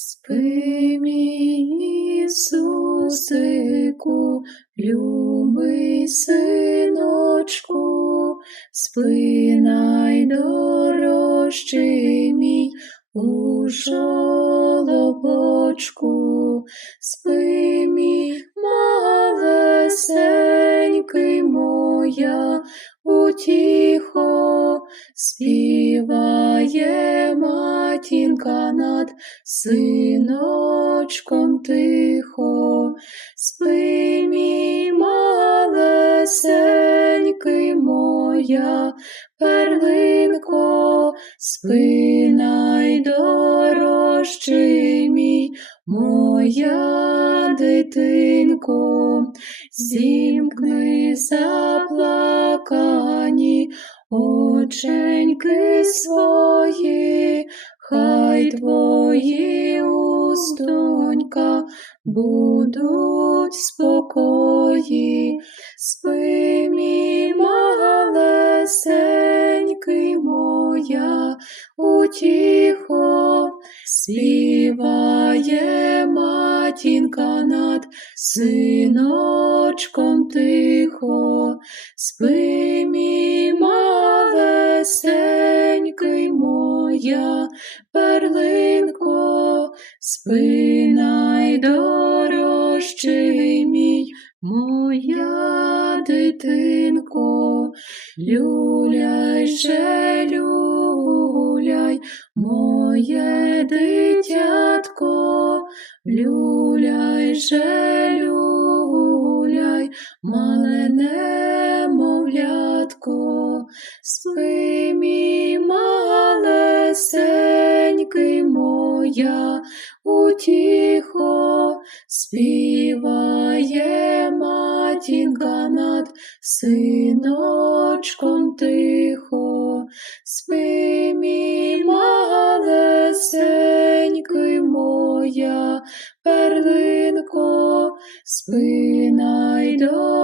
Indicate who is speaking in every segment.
Speaker 1: Спи, мій Ісусику, любий синочку, спи найдорожчий мій у жолобочку, спи, мій малесенький моя утіхо, співає матінка над синочком тихо, спи, мій малесенький моя перлинко, спи найдорожчий мій, моя дитинко, зімкни заплакані оченьки свої, хай твої устонька будуть спокої, спи, мій малесенький моя утіхо, співає матінка над синочком тихо, спи, мій малесенький моя перлинко, спи найдорожчий мій, моя дитинко, люляй же, моє дитятко, люляй же, люляй, мале немовлятко, спи, мій малесенький моя утіхо, співає матінка над синочком тихо, спи, перлинко, спи найдорожчий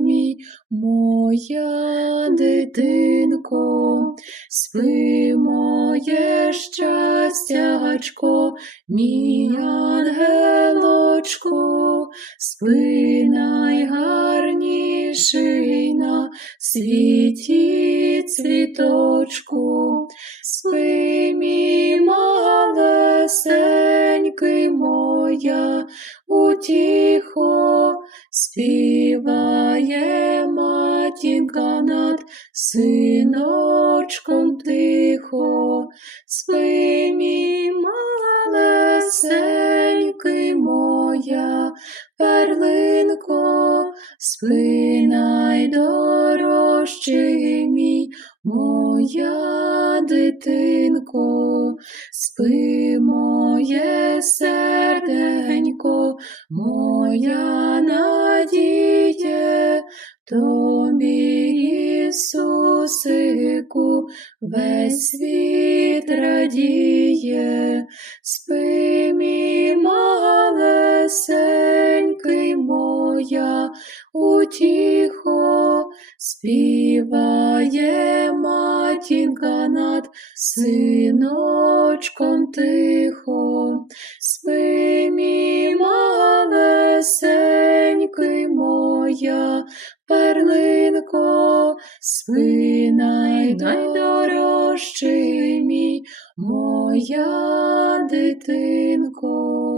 Speaker 1: мій, моя дитинко, спи моє щастячко, мій ангелочку, спи найгарніший на світі цвіточку, спи, моя утіхо, співає матінка над синочком тихо, спи, мій малесенький моя перлинко, спи найдорожчий мій, моя дитинко, спи моє серденько, моя надія, тобі, Ісусику, весь світ радіє, спи, мій малесенький моя утіхо, співає матінка над синочком тихо, спи, мій малесенький моя перлинко, спи найдорожчий мій, моя дитинко.